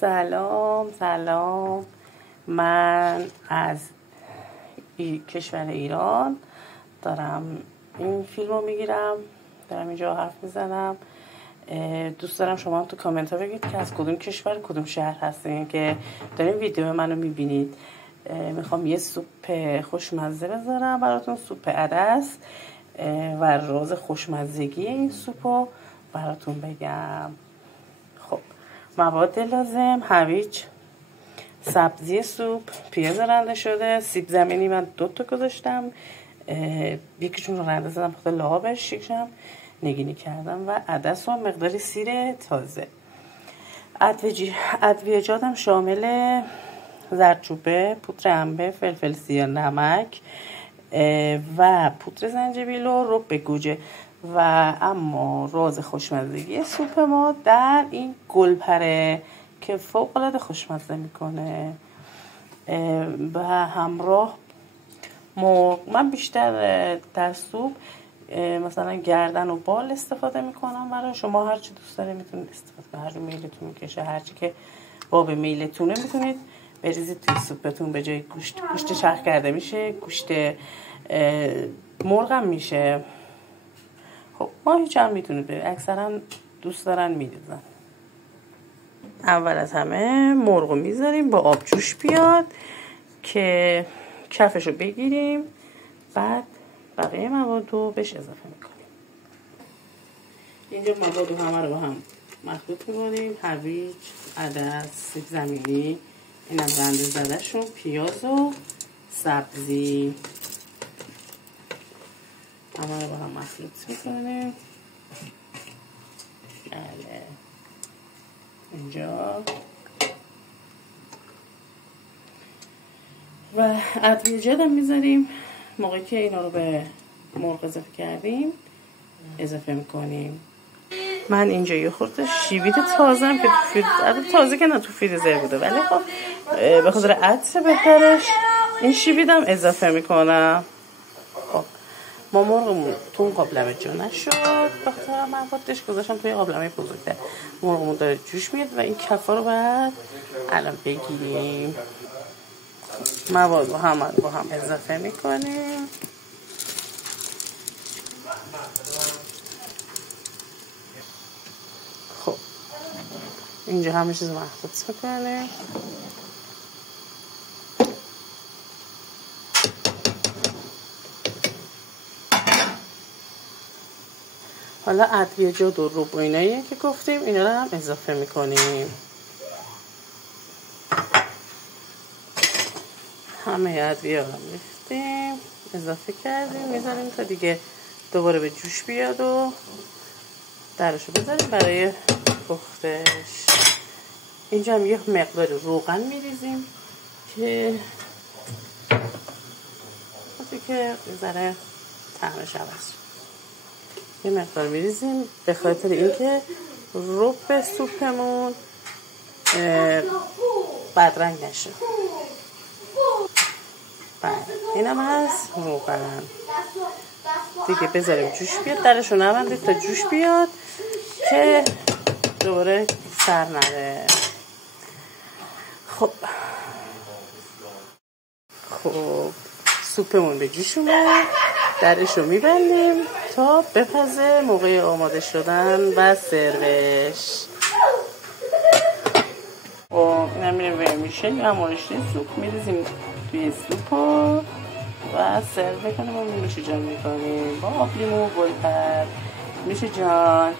سلام. من از کشور ایران دارم این فیلم رو میگیرم، دارم اینجا حرف میزنم. دوست دارم شما هم تو کامنت ها بگید که از کدوم کشور کدوم شهر هستین که دارین ویدیو منو میبینید. میخوام یه سوپ خوشمزه بذارم براتون، سوپ عدس و راز خوشمزگی این سوپ رو براتون بگم. خب مواد لازم: هویج، سبزی سوپ، پیاز رنده شده، سیب زمینی من 2 تا گذاشتم، یکیشون رو رنده زدم بخاطر لعابش، یکیشم نگینی کردم، و عدس و مقداری سیر تازه. ادویجاتم شامل زردچوبه، پودر انبه، فلفل سیاه، نمک و پودر زنجبیل و رب گوجه. و اما راز خوشمزگی سوپ ما در این گلپره که فوق العاده خوشمزه میکنه و همراه من بیشتر در سوپ مثلا گردن و بال استفاده میکنم. برای شما هر چی دوست دارید میتونید استفاده کنید، هر چی میلتون میکشه، هر چی که باب میلتونه میتونید بریزید توی سوپتون. به جای گوشت چرخ کرده میشه، گوشت مرغ هم میشه. خب ما هیچ هم میتونید برید، اکثرا دوست دارن میریزن. اول از همه مرغو میذاریم با آب جوش بیاد که کفشو بگیریم، بعد بقیه مواد رو بهش اضافه میکنیم. اینجا مواد رو همه رو با هم مخلوط میکنیم: هویج، عدس، سیب زمینی، اینم رنده زده شون، پیاز و سبزی، همه رو با هم مخلوط میکنیم. بله اینجا و ادویجات هم میذاریم. موقعی که اینا رو به مرغ اضافه کردیم اضافه میکنیم. من اینجا یه خورده شیوید تازه هم که تازه که نه تو فریزر بوده، ولی خب به خاطر عطر بهترش این شیوید هم اضافه میکنم. خب ما مرغمون تو اون قابلمه جا نشد، بخاطر موادش گذاشتم توی قابلمه بزرگتر. مرغمون داره جوش میاد و این کفا رو باید الان بگیریم. مواد رو همه با هم اضافه میکنیم. خب اینجا همه چیز مخلوط میکنیم. حالا ادویجات و رب و اینایی که گفتیم اینا رو هم اضافه میکنیم. همه ادویه رو ریختیم، اضافه کردیم، میذاریم تا دیگه دوباره به جوش بیاد و درشو بذاریم برای پختش. اینجا هم یه مقدار روغن میریزیم که وقتی که بذاره طعمش عوض. یه مقدار میریزیم به خاطر اینکه رب سوپمون بدرنگ نشه. بله اینم هست روغن. دیگه بذاریم جوش بیاد، درشو نبندید تا جوش بیاد که دوباره سر نره. خب سوپمون به جوش اومد، درشو میبندیم تا بپزه موقع آماده شدن و سروش. و اینم میره میشه همونشتی سوپ میریزیم توی سوپ و سرو میکنیم و میشه جان میکنیم با آب لیمو گلپر. میشه جان.